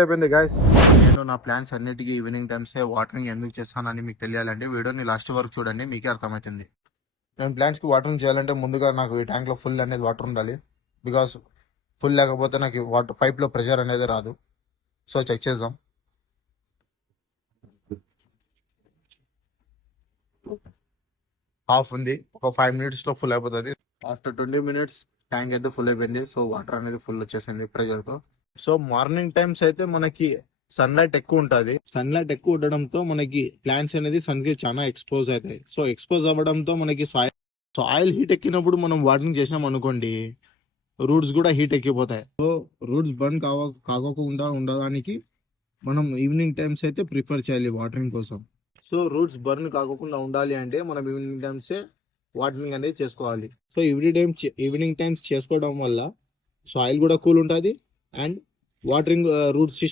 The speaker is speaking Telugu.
అయిపోయింది గాయస్. నేను నా ప్లాన్స్ అన్నిటికీ ఈవినింగ్ టైమ్స్ వాటరింగ్ ఎందుకు చేస్తానని మీకు తెలియాలంటే వీడియోని లాస్ట్ వరకు చూడండి, మీకే అర్థమవుతుంది. నేను ప్లాంట్స్కి వాటరింగ్ చేయాలంటే ముందుగా నాకు ఈ ట్యాంక్లో ఫుల్ అనేది వాటర్ ఉండాలి. బికాస్ ఫుల్ లేకపోతే నాకు వాటర్ పైప్లో ప్రెషర్ అనేది రాదు. సో చెక్ చేద్దాం. హాఫ్ ఉంది, ఒక 5 minutesలో ఫుల్ అయిపోతుంది. ఆఫ్టర్ 20 minutes ట్యాంక్ అయితే ఫుల్ అయిపోయింది. సో వాటర్ అనేది ఫుల్ వచ్చేసింది ప్రెషర్తో. సో మార్నింగ్ టైమ్స్ అయితే మనకి సన్లైట్ ఎక్కువ ఉంటుంది. సన్లైట్ ఎక్కువ ఉండడంతో మనకి ప్లాంట్స్ అనేది సన్ కి చాలా ఎక్స్పోజ్ అవుతాయి. సో ఎక్స్పోజ్ అవ్వడంతో మనకి సాయిల్ హీట్ ఎక్కినప్పుడు మనం వాటరింగ్ చేసినాం అనుకోండి, రూట్స్ కూడా హీట్ ఎక్కిపోతాయి. సో రూట్స్ బర్న్ కాకోకుండా ఉండడానికి మనం ఈవినింగ్ టైమ్స్ అయితే ప్రిఫర్ చేయాలి వాటరింగ్ కోసం. సో రూట్స్ బర్న్ కాకుండా ఉండాలి అంటే మనం ఈవినింగ్ టైమ్సే వాటరింగ్ అనేది చేసుకోవాలి. సో ఈవినింగ్ టైమ్స్ చేసుకోవడం వల్ల సాయిల్ కూడా కూల్ ఉంటుంది అండ్ వాటరింగ్ రూట్స్